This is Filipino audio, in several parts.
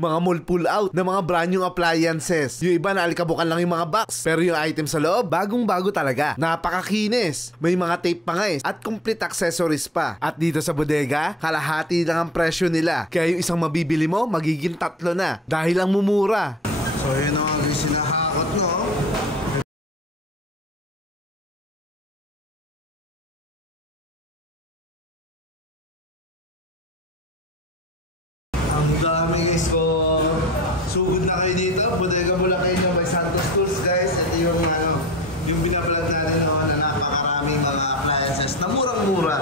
mga mall pull out na mga brand new appliances. Yung iba na alikabukan lang yung mga box, pero yung item sa loob, bagong-bago talaga. Napakakinis. May mga tape pa nga at complete accessories pa. At dito sa bodega, kalahati lang ang presyo nila. Kaya yung isang mabibili mo, magiging 3 na. Dahil lang mumura. So yun ang sinahakot, no? Ang dami guys ko. Sugod na kayo dito. Bodega Bulakenyo by Santos Tools guys. Ito yung yung binabalag natin noon na napakaraming mga appliances na murang-mura.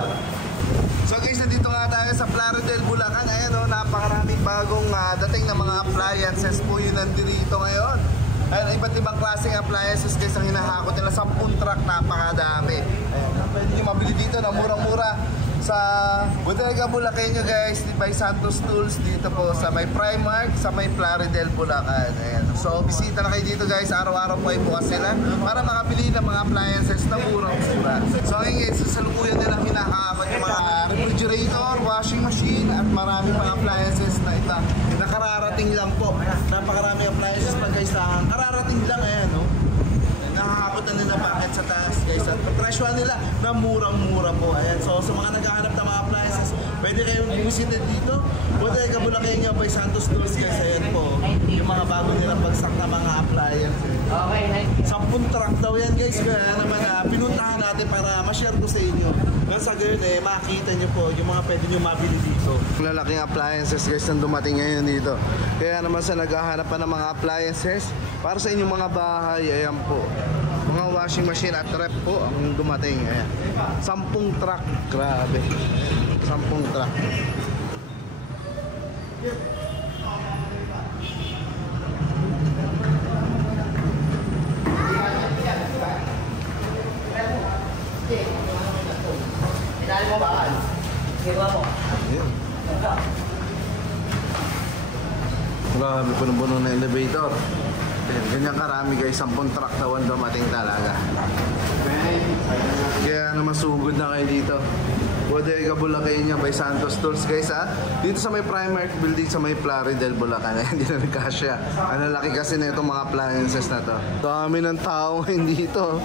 So guys, nandito nga tayo sa Plaridel, Bulacan. Ayan o, napakaraming bagong dating na mga appliances po yun nandito ngayon. Ayan, iba't ibang klaseng appliances guys ang hinahakot nila. 10 truck, napakadami. Ayan, pwede nyo mabili dito na murang-mura sa Bodega Bulakenyo guys by Santos Tools dito po sa may Primark sa may Plaridel, Bulacan. Ayan. So bisita na kayo dito guys, araw-araw po ay bukas sila para makabili ng mga appliances na murang-mura. So ngayon guys, sa salukuyan nila hinahakot yung mga refrigerator, washing machine at maraming mga appliances na ito. Nakararating lang po. Napakaraming appliances pa guys, kararating lang. Ayan no. Nakakakot na nila packet sa taas guys. At presyo nila na murang-mura po. Ayan. So sa mga naghahanap ng mga appliances, pwede kayong bumisita dito. Bodega Bulakenyo by Santos Tools guys. Ayan po. Yung mga bago nilang bagsak na mga appliances. Okay. 10 truck daw yan guys. Kaya naman pinuntahan natin para ma-share ko sa inyo. Ngayon sa gayon makikita nyo po yung mga pwede nyo mabili dito. Lalaking appliances guys na dumating ngayon dito. Kaya naman sa naghahanap pa ng mga appliances para sa inyong mga bahay, ayan po. Mga washing machine at rep po ang dumating. Ayan. 10 truck. Grabe. 10 truck. Dali mo ba? Ginawa mo? Ayan. Grabe, puno-puno na elevator. Ayan, ganyan karami guys, 10 truck daw ang dumating talaga. Kaya naman sugod na kayo dito. Bodega Bulakenyo by Santos Tools guys dito sa may Primark building sa may Plaridel, Bulacan. Hindi na nagkasya. Ang laki kasi na itong mga appliances na to. Dami ng tao ngayon dito.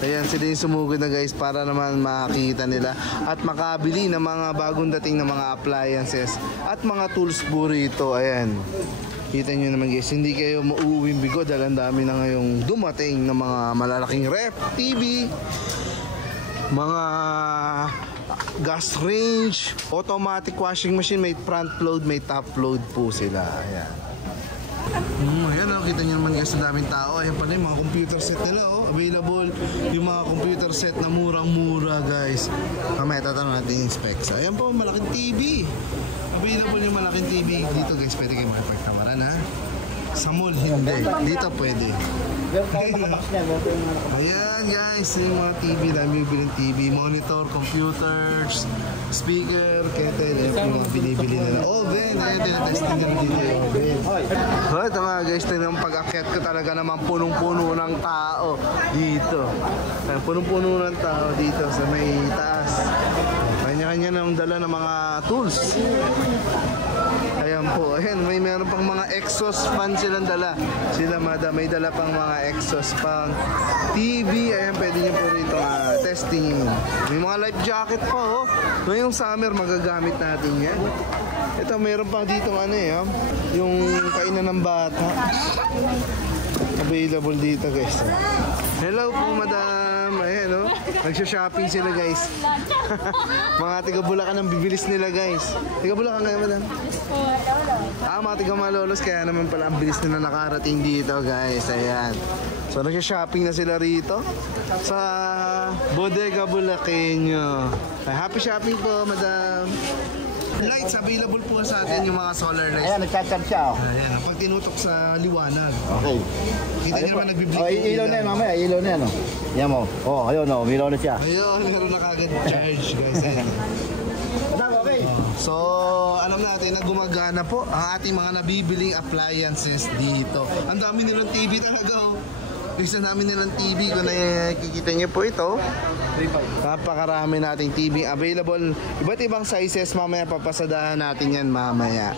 Ayan, sila yung sumugod na guys para naman makita nila at makabili ng mga bagong dating na mga appliances at mga tools po rito. Ayan. Kita nyo naman guys, hindi kayo mauuwing bigo dahil ang dami na ngayong dumating na mga malalaking ref, TV, mga gas range, automatic washing machine, may front load, may top load po sila. Ayan. Ayan kita nyo naman guys, ang daming tao. Ayan pala yung mga computer set nila available. Yung mga computer set na murang-mura guys. Mamaya tatanong natin yung specs. Ayan po, malaking TV. Available yung malaking TV dito guys. Pwede kayo makipagtamaran sa mall hindi. Dito pwede. Ayan guys, yung mga TV, dami bibiling TV, monitor, computers, speaker, kettle, yung mga binibili nila. Oven, ayan, tinatesting nila dito yung oven. So ito nga guys, yung pag-akyat ko talaga naman punong-puno ng tao dito. Punong-puno ng tao dito sa may taas. Kanya-kanya nang dala ng mga tools. Ayan po, ayan, may meron pang mga exhaust fan silang dala. Sila madam, may dala pang mga exhaust fan. TV, ayan, pwede nyo po rito testing. May mga life jacket pa ngayong summer magagamit natin yan. Ito, mayroon pa dito yung kainan ng bata. Available dito guys. Hello po madam. Ayan nagsha-shopping sila guys. Mga tiga Bulacan ang bibilis nila guys. Tiga Bulacan kayo madam? Mga tiga Malolos, kaya naman pala ang bilis na nakarating dito guys. Ayan. So nagsha-shopping na sila rito sa Bodega Bulakenyo. Happy shopping po madam. Lights available po sa atin, yung mga solar lights. Ayan, nagchat-chat siya. Ayan, pag tinutok sa liwanag. Okay. Kita niyo naman nagbiblink. Ilaw na yan mamaya, ilaw na yan Yan mo. Ayun ilaw na siya. Ayun, meron na kagad charge guys. Ayan. Okay. So, alam natin na gumagana po ang ating mga nabibiling appliances dito. Ang dami nilang TV talaga Isa namin nilang TV, kung nakikita niyo po ito, napakarami nating TV available. Iba't ibang sizes, mamaya papasadahan natin yan mamaya.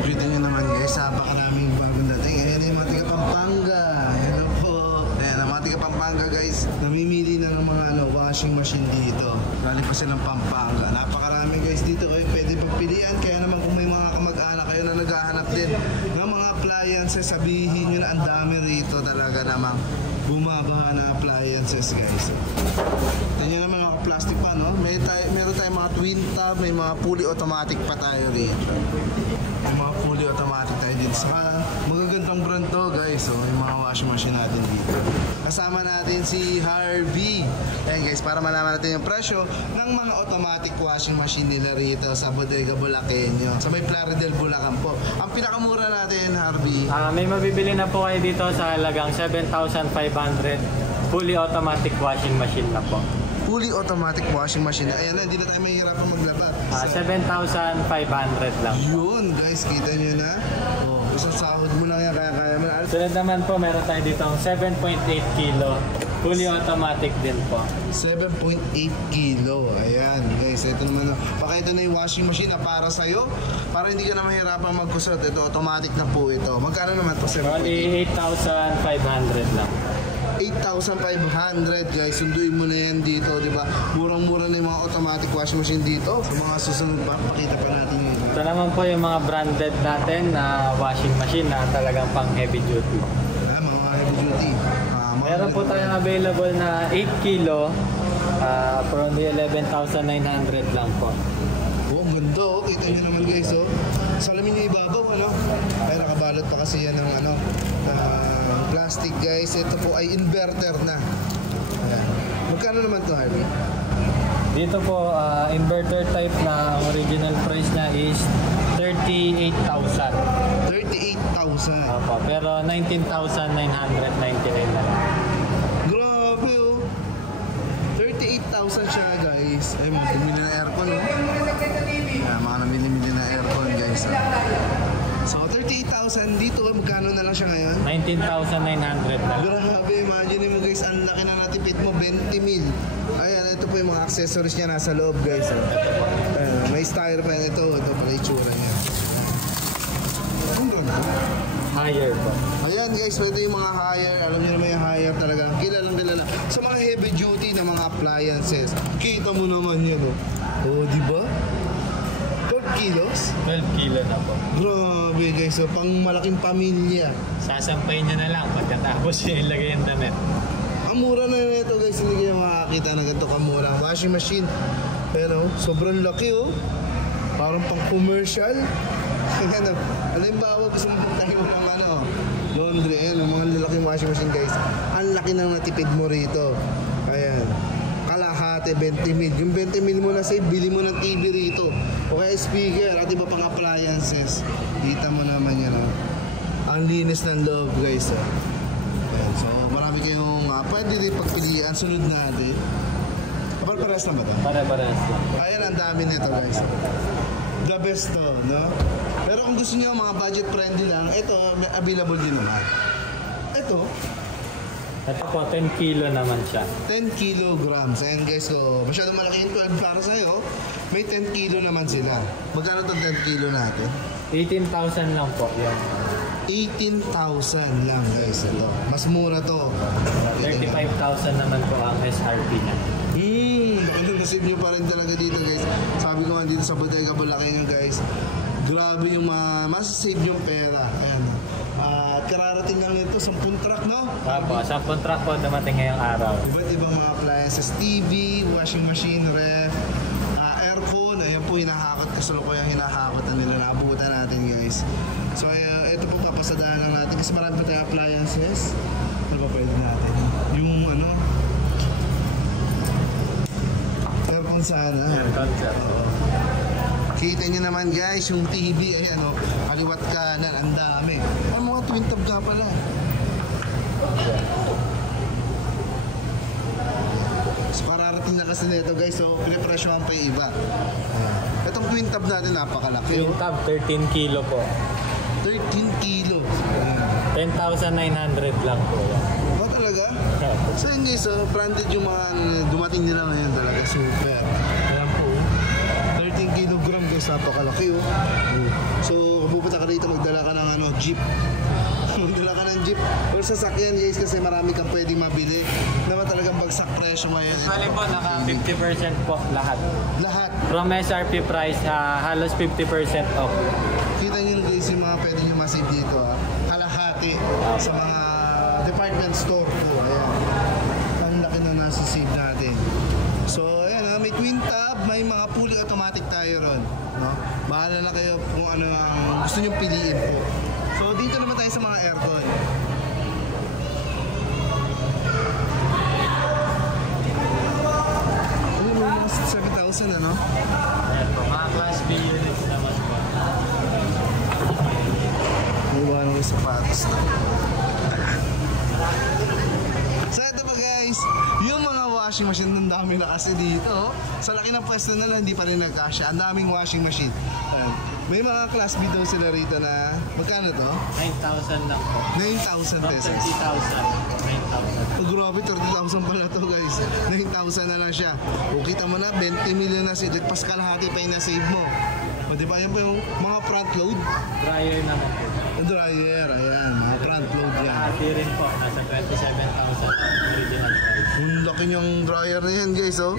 Kita nyo naman guys, napakaraming bagong dating. Ayan yung mga tiga Pampanga. Hello po. Ayan, ang mga tiga Pampanga guys, namimili na ng mga washing machine dito. Galing pa silang Pampanga. Napakarami guys dito kayo pwede pagpilian. Kaya naman kung may mga kamag-anak kayo na naghahanap din ng mga appliances, sabihin nyo na ang dami rito talaga namang bumabaha na appliances guys. Tingnan naman mga plastic pa, no? Meron tayong mga twin tab, may mga fully automatic pa tayo rito. May mga fully automatic tayo dito. Saka magagandang brand to guys, so yung mga washing machine natin dito. Kasama natin si Harvey. Ayan guys, para malaman natin yung presyo ng mga automatic washing machine nila rito sa Bodega Bulaqueño. Sa may Plaridel, Bulacan po. Ang pinakamura natin, Harvey. May mabibili na po kayo dito sa halagang 7,500 fully automatic washing machine na po. Fully automatic washing machine. Ayan na, hindi na tayo mahihirapan maglaba. 7,500 lang. Yun guys, kita nyo na. Oh, isang sahod mo lang yan, kaya mo na. Sunod naman po, meron tayo dito ang 7.8 kilo. Fully automatic din po. 7.8 kilo. Ayan guys, ito naman. Baka ito na yung washing machine na para sa'yo. Para hindi ka na mahirapan magkusot. Ito, automatic na po ito. Magkano naman ito? 7.8? Only 8,500 lang. 8,500 guys, sunduin mo na yan dito, di ba? Murang-mura na yung mga automatic washing machine dito. Sa mga susunod pa, pakita pa natin yun. Ito naman po yung mga branded natin na washing machine na talagang pang heavy duty. Mga heavy duty. Meron po tayong available na 8 kilo for only 11,900 lang po. Oh, ang ganda oh. Kita nyo naman guys oh. Salamin nyo ibabaw, ano? Ay, nakabalot pa kasi yan ng plastic guys. Ito po ay inverter na. Ayan. Magkano naman to, Harvey? Dito po, inverter type na ang original price na is 38,000. 38,000. Opo, pero 19,999 na lang. Grabe oh. 38,000 siya guys. Ay, mga bumili na aircon oh. Mga namili-mili na aircon guys oh. So 38,000 dito, magkano na lang siya ngayon? 19,900 na lang. Grabe, imagine mo guys, ang laki na natipid mo, 20 mil. Ayan, ito po yung mga accessories niya nasa loob guys. Ayan, may styrofoam ito pala itsura niya. Ang ganda. Higher po. Ayan guys, ito yung mga higher. Alam niyo naman yung higher talaga. Kilalang kilala. Sa mga heavy duty na mga appliances. Kita mo naman yun oh. Oh, di ba? 12 kilos? 12 kilo na po. Grabe guys, so pang malaking pamilya. Sasampayin nyo na lang pagkatapos yung ilagay yung damit. Ang mura na nito guys, hindi kayo makakita na ganito kamura. Washing machine. Pero sobrang laki oh. Parang pang commercial. Ayan, halimbawa gusto mo tayo ng laundry. Ayan, mga lalaking washing machine guys. Ang laki ng natipid mo rito. Ayan. Kalahati, 20 mil. Yung 20 mil mo na save, bili mo ng TV rito. O kaya speaker, at iba pang appliances. Kita mo naman yan. Oh. Ang linis ng loob guys. Oh. Ayan, so marami kayong pwede rin pagpilian. Sunod natin. Pares lang ba ito? Pare-pares. Ayan, ang dami nito guys. The best to, no? Pero kung gusto niyo mga budget friendly lang, ito may available din naman. Ito po, 10 kilo naman siya. 10 kilograms. Ayan guys, so masyadong malaki yung 12 para sa'yo. May 10 kilo naman sila. Magkano itong 10 kilo natin? 18,000 lang po. Yan. 18,000 lang guys ito. Mas mura to. 35,000 naman po ang SRP niya. Baka nasave nyo pa rin talaga dito guys. Sabi ko nga dito sa Bodega Bulaqueño guys, grabe yung masasave yung pera. Ayan. At kararating lang nito, 10 truck no? Opo, 10 truck po dumating ngayong araw. Iba't ibang mga appliances, TV, washing machine, ref, aircon. Ayan po, hinahakot, kasalukuyang hinahakot na nila. Naabutan natin guys. So ito po papasadahan lang natin kasi marami pa tayong appliances. Ano ba pwede natin? Yung aircon sana. Aircon, sir. Kita nyo naman guys, yung TV, ayan o, kaliwat kanan, ang dami. Ang mga twin tab ka pala. So kararating na kasi nito guys, so pinipresyohan pa yung iba. Itong twin tab natin napakalaki. Yung tab, 13 kilo po. 13 kilo. 10,900 lang po. Oh, talaga? So yun guys, so branded yung mga dumating nila ngayon talaga, super. Ayan po, 13 kilogram guys, napakalaki oh. So kung pupunta ka rito jeep. Magdala ka ng jeep or sasakyan guys kasi marami kang pwedeng mabili. Naman talagang bagsak presyo ngayon. Bali po, naka 50% po lahat. Lahat. From SRP price, halos 50% off. Kita nyo guys yung mga pwede nyo masave dito ha. Kalahati sa mga department store po. Ayan. Ang laki na nasa save natin. So ayan ha, may twin tab, may mga fully automatic tayo ron. No? Bahala na kayo kung ano ang gusto nyo piliin po. So dito naman tayo sa mga aircon. Ayun, may mga 7,000 ano? Ayan po, mga Class B units naman po. May mga ng sapatos na. So ito pa guys, yung mga washing machine, ang dami na kasi dito. Sa laki ng pwesto na lang, hindi pa rin nagkasya. Ang daming washing machine. Ayan. May mga Class B daw sila rito na, magkano to? 9,000 lang po. 9,000 From pesos. 30,000. 9,000. Oh, grabe, 30,000 pala to guys. 9,000 na lang siya. O kita mo na, 20 million na si pas kalahati pa yung na-save mo. O diba, yan po yung mga front load. Dryer naman po. Dryer, ayan, mga front load yan. Hati rin po, nasa 27,000 original price. Ang laki niyang dryer na yan guys, oh.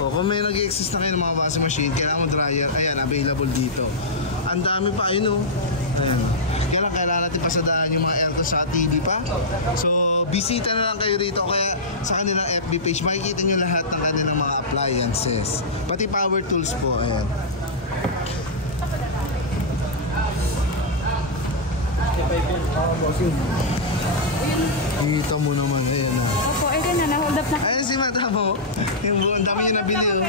O, kung may nag-exist na kayo ng mga washing machine, kailangan mo dryer, ayan, available dito. Ang dami pa, ayun oh. Ayan. Kailangan natin pasadaan yung mga aircon sa TV pa. So, bisita na lang kayo rito, kaya sa kanilang FB page, makikita nyo lahat ng kanilang mga appliances. Pati power tools po, ayan. Kita mo naman, ayan oh. Opo, ganyan na, hold up na. Ayun si madam mo. Yung buong dami niya nabili oh.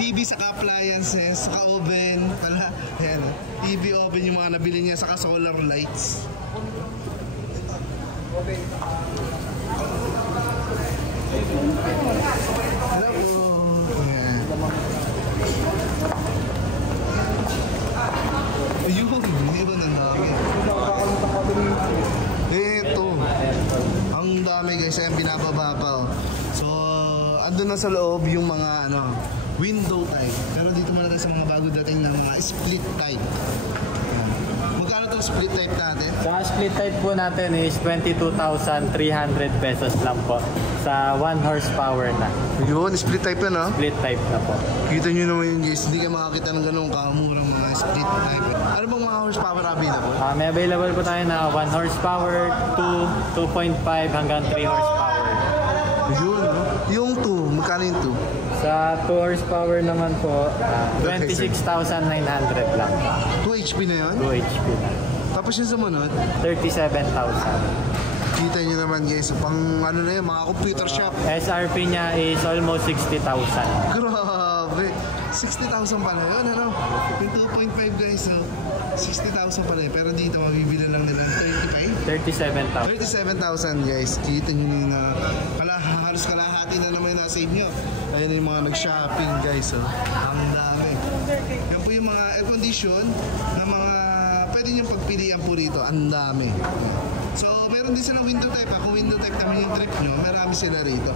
TV saka appliances, saka oven. Pala, ayan oh. TV, oven yung mga nabili niya, saka solar lights. Hello po. Ayan. Ayun, ayun, ang dami. Ito. Ang dami guys, ayan binababa pa oh. So, andun na sa loob yung mga ano, window type. Pero dito muna tayo sa mga bago dating na mga split type. Ayan. Magkano tong split type natin? Sa split type po natin is 22,300 pesos lang po. Sa 1 horsepower na. Yun, split type na no? Split type na po. Kita nyo naman yun guys, hindi ka makakita ng ganun kamurang mga split type. Ano bang mga horsepower available? May available po tayo na 1 horsepower, 2, 2.5 hanggang 3 horsepower. Yun, no? Yung 2, magkano yung 2? Sa 2 horsepower naman po, 26,900 lang. 2 HP na yun? 2 HP na. Tapos yung sumunod, 37,000. kita nyo naman guys, pang ano na yun, mga computer shop. SRP niya is almost 60,000. Grabe, 60,000 pala yun, ano? Yung 2.5 guys, so 60,000 pala yun. Pero dito, mabibili lang nila 35? 37,000. 37,000 guys, kita nyo na halos kalahati na naman yung na-save nyo. Ayun na yung mga nag-shopping guys, oh. Ang dami. Yan po yung mga air condition na mga pwede nyo pagpilian po rito. Ang dami. So, meron din silang window type. Kung window type naman yung trip nyo, marami sila rito.